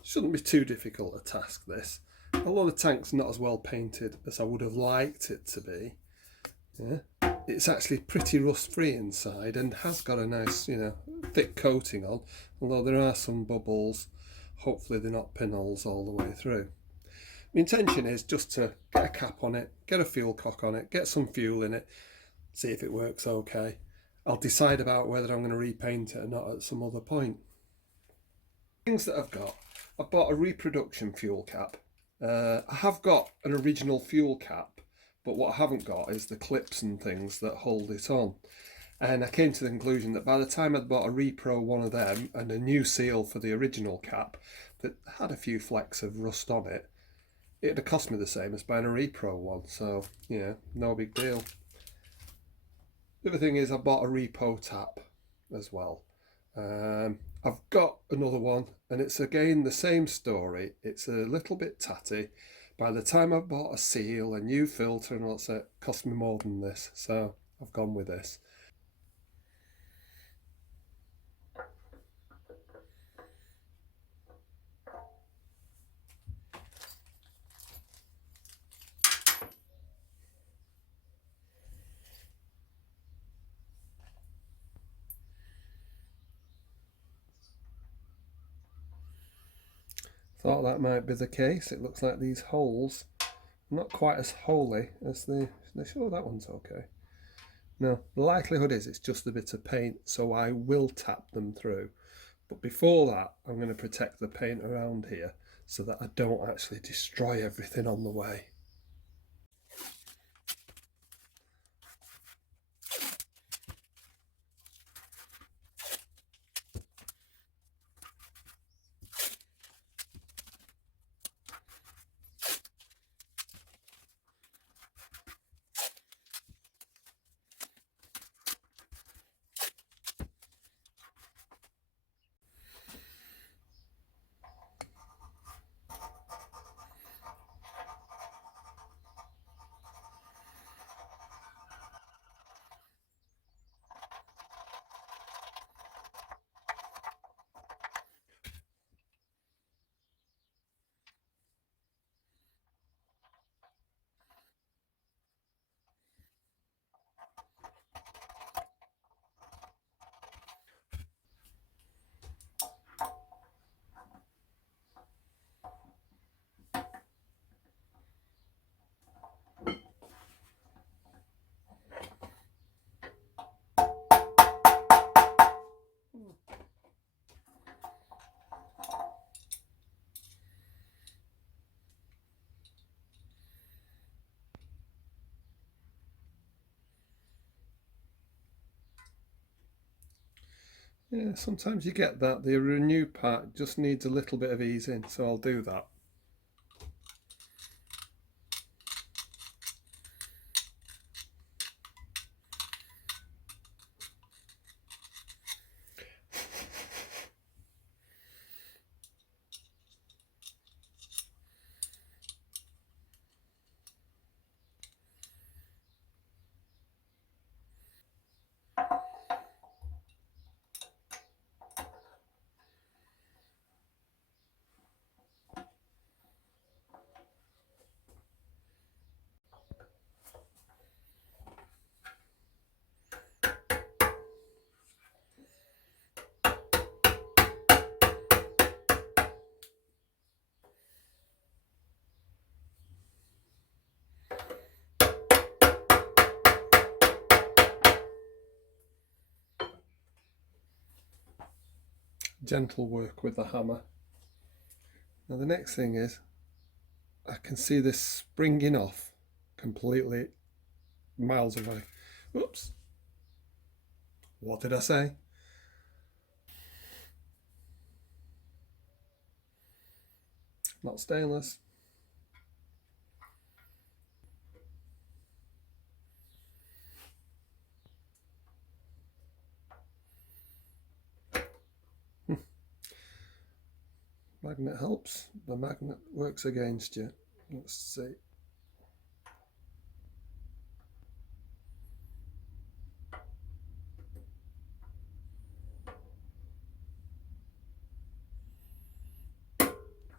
Shouldn't be too difficult a task this. Although the tank's not as well painted as I would have liked it to be, yeah, it's actually pretty rust free inside and has got a nice, thick coating on, although there are some bubbles. Hopefully they're not pinholes all the way through. My intention is just to get a cap on it, get a fuel cock on it, get some fuel in it, see if it works okay. I'll decide about whether I'm going to repaint it or not at some other point. Things that I've bought a reproduction fuel cap. I have got an original fuel cap, but what I haven't got is the clips and things that hold it on. And I came to the conclusion that by the time I'd bought a repro one of them and a new seal for the original cap that had a few flecks of rust on it, it'd have cost me the same as buying a repro one. So yeah, no big deal. The other thing is I bought a repo tap as well. I've got another one and it's again the same story. It's a little bit tatty. By the time I've bought a seal, a new filter and all that, it cost me more than this. So I've gone with this. Thought that might be the case. It looks like these holes are not quite as holy as they show. That one's okay. No, the likelihood is it's just a bit of paint, so I will tap them through. But before that, I'm going to protect the paint around here so that I don't actually destroy everything on the way. Yeah, sometimes you get that. The renew part just needs a little bit of easing, so I'll do that. Gentle work with the hammer. Now the next thing is I can see this springing off completely miles away. Oops. What did I say? Not stainless. Magnet helps. The magnet works against you. Let's see.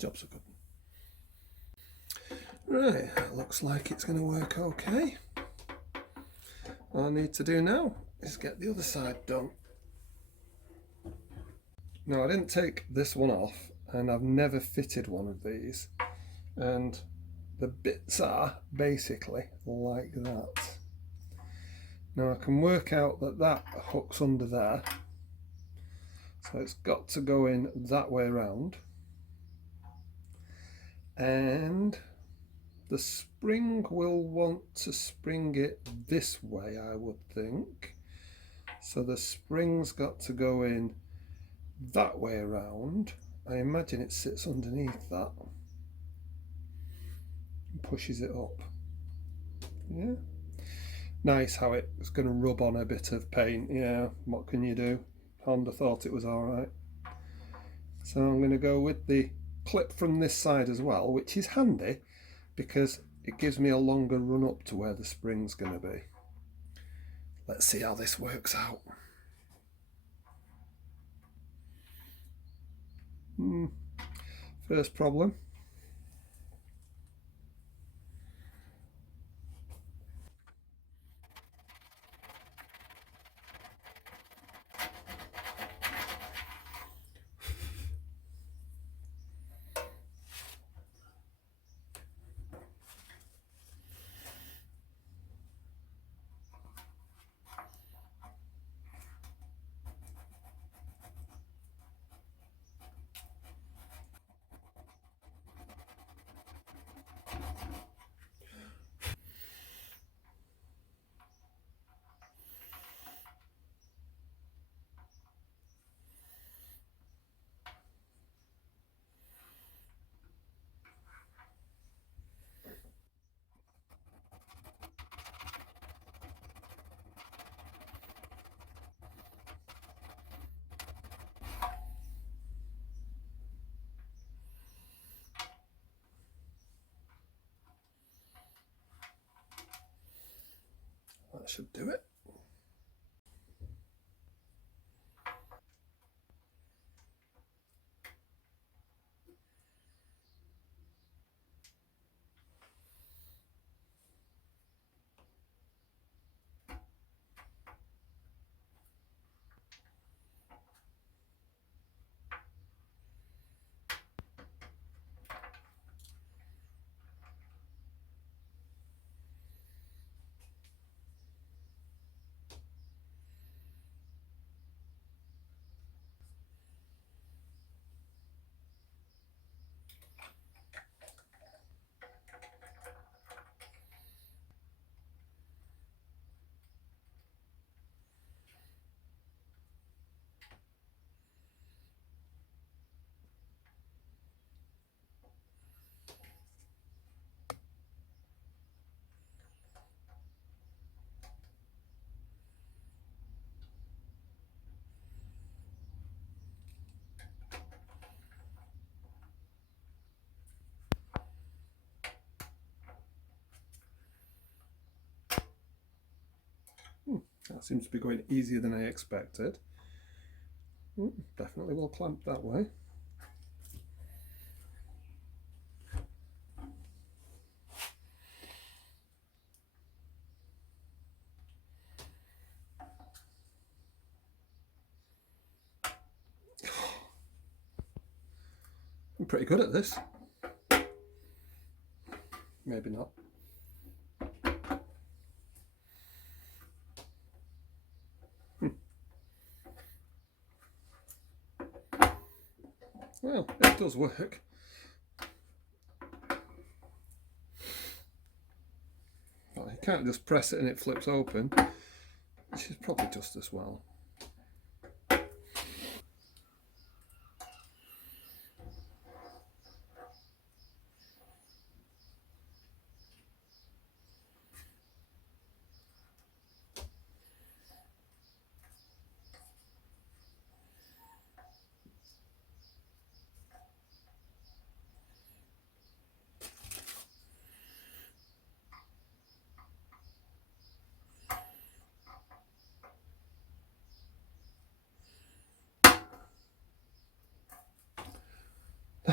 Job's a good one. Right, looks like it's going to work okay. All I need to do now is get the other side done. Now, I didn't take this one off, and I've never fitted one of these, and the bits are basically like that. Now I can work out that that hooks under there, so it's got to go in that way around, and the spring will want to spring it this way, I would think. So the spring's got to go in that way around. I imagine it sits underneath that and pushes it up. Yeah, nice how it's going to rub on a bit of paint. Yeah, what can you do? Honda thought it was alright. So I'm going to go with the clip from this side as well, which is handy because it gives me a longer run up to where the spring's going to be. Let's see how this works out. First problem. That should do it. That seems to be going easier than I expected. Definitely will clamp that way. I'm pretty good at this. Maybe not. Well, it does work. Well, you can't just press it and it flips open, which is probably just as well.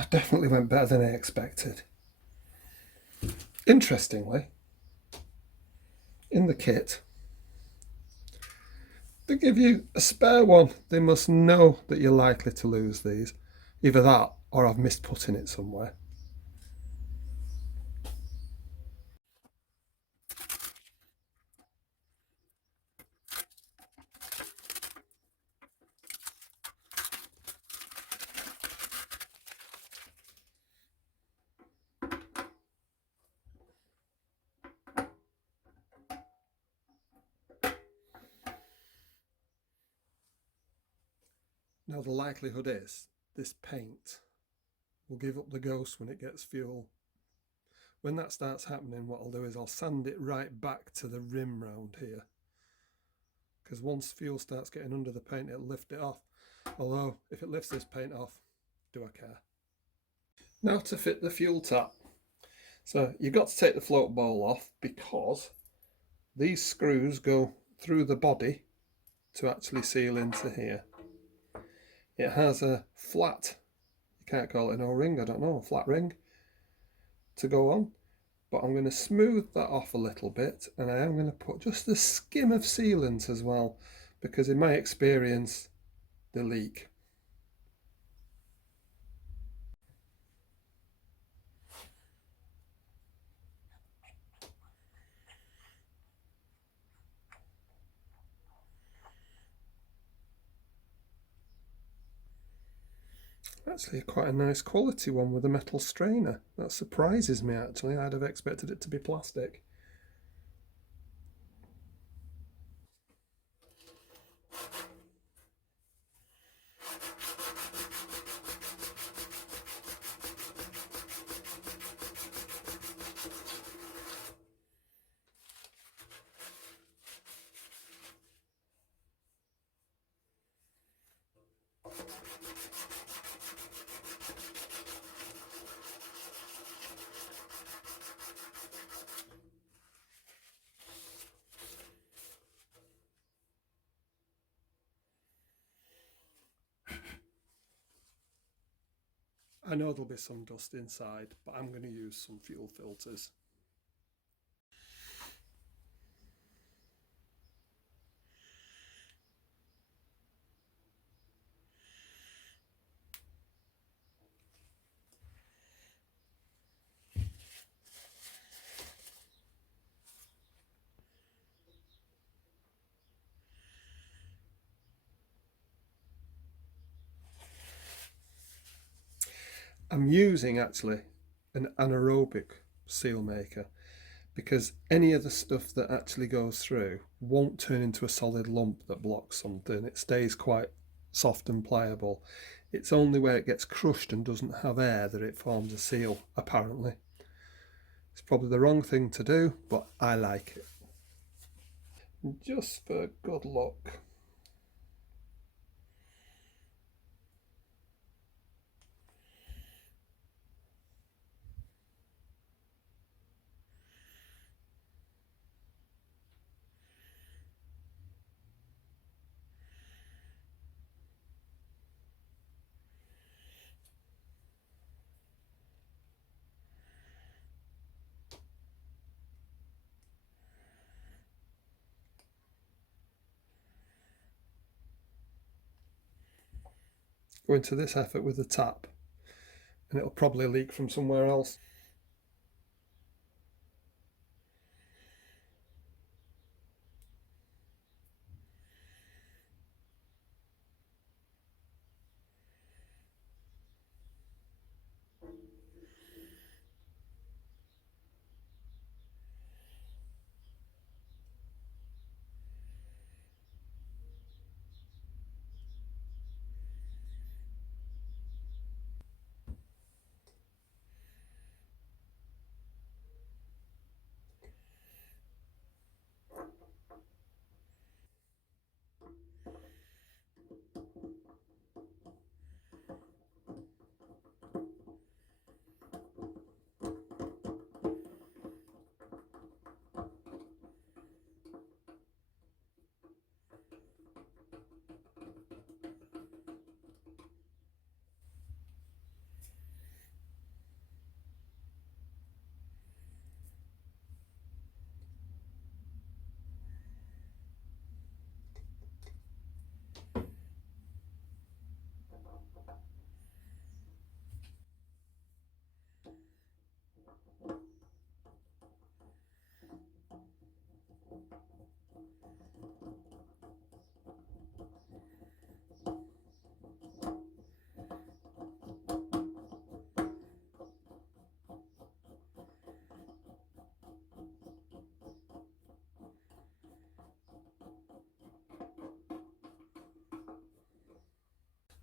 That definitely went better than I expected. Interestingly, in the kit, they give you a spare one. They must know that you're likely to lose these. Either that or I've missed putting it somewhere. Now the likelihood is this paint will give up the ghost when it gets fuel. When that starts happening, what I'll do is I'll sand it right back to the rim round here, because once fuel starts getting under the paint, it'll lift it off. Although if it lifts this paint off, do I care? Now to fit the fuel tap. So you've got to take the float bowl off, because these screws go through the body to actually seal into here. It has a flat, you can't call it an O-ring, I don't know, a flat ring to go on. But I'm going to smooth that off a little bit, and I am going to put just a skim of sealant as well, because in my experience, they leak. Actually, quite a nice quality one with a metal strainer. That surprises me actually. I'd have expected it to be plastic. I know there'll be some dust inside, but I'm going to use some fuel filters. I'm using actually an anaerobic seal maker, because any of the stuff that actually goes through won't turn into a solid lump that blocks something. It stays quite soft and pliable. It's only where it gets crushed and doesn't have air that it forms a seal, apparently. It's probably the wrong thing to do, but I like it. Just for good luck. Go into this effort with the tap, and it'll probably leak from somewhere else.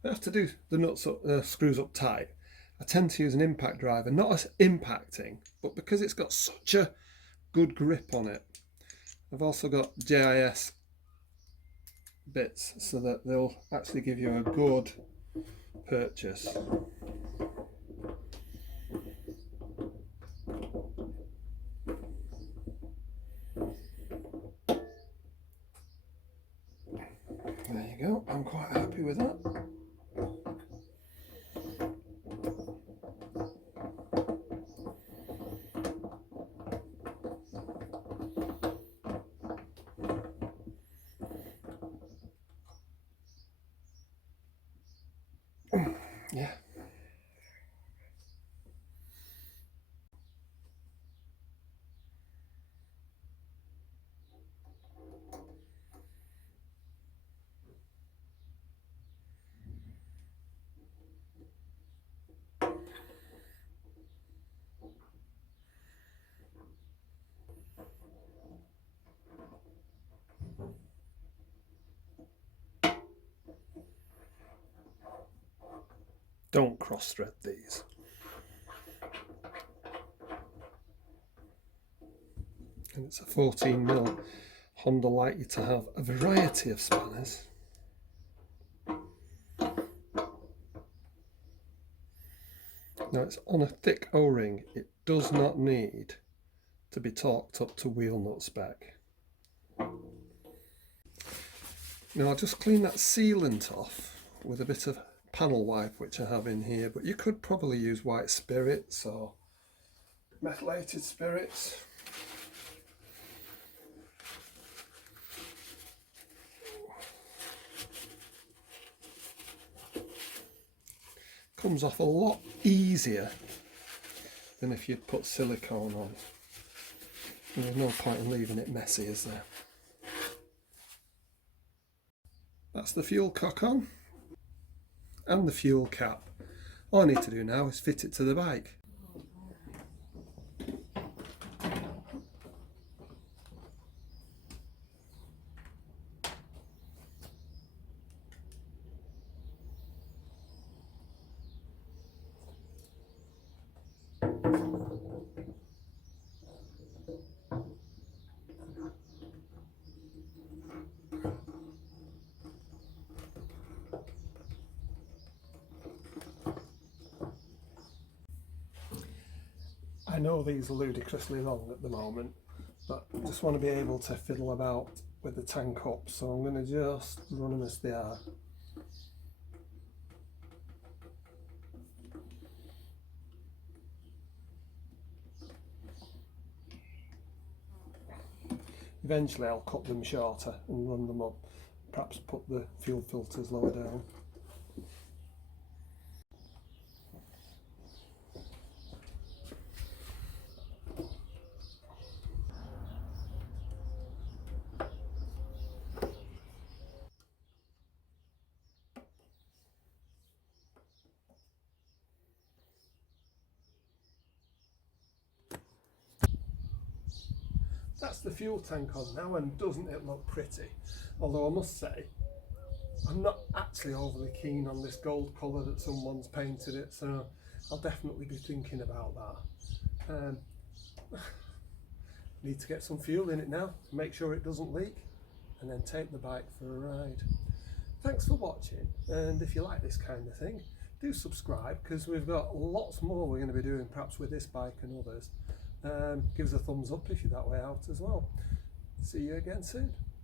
I have to do the nuts up, screws up tight. I tend to use an impact driver, not as impacting, but because it's got such a good grip on it. I've also got JIS bits so that they'll actually give you a good purchase. There you go, I'm quite happy with that. Yeah. Don't cross thread these. And it's a 14mm. Honda like you to have a variety of spanners. Now it's on a thick O-ring, it does not need to be torqued up to wheel nut spec. Now I'll just clean that sealant off with a bit of panel wipe which I have in here, but you could probably use white spirits or methylated spirits. Comes off a lot easier than if you'd put silicone on. And there's no point in leaving it messy, is there? That's the fuel cock on and the fuel cap. All I need to do now is fit it to the bike. I know these are ludicrously long at the moment, but I just want to be able to fiddle about with the tank up, so I'm going to just run them as they are. Eventually I'll cut them shorter and run them up, perhaps put the fuel filters lower down. That's the fuel tank on now, and doesn't it look pretty? Although I must say, I'm not actually overly keen on this gold colour that someone's painted it, so I'll definitely be thinking about that. Need to get some fuel in it now, make sure it doesn't leak, and then take the bike for a ride. Thanks for watching, and if you like this kind of thing, do subscribe, because we've got lots more we're going to be doing, perhaps with this bike and others. Give us a thumbs up if you're that way out as well. See you again soon.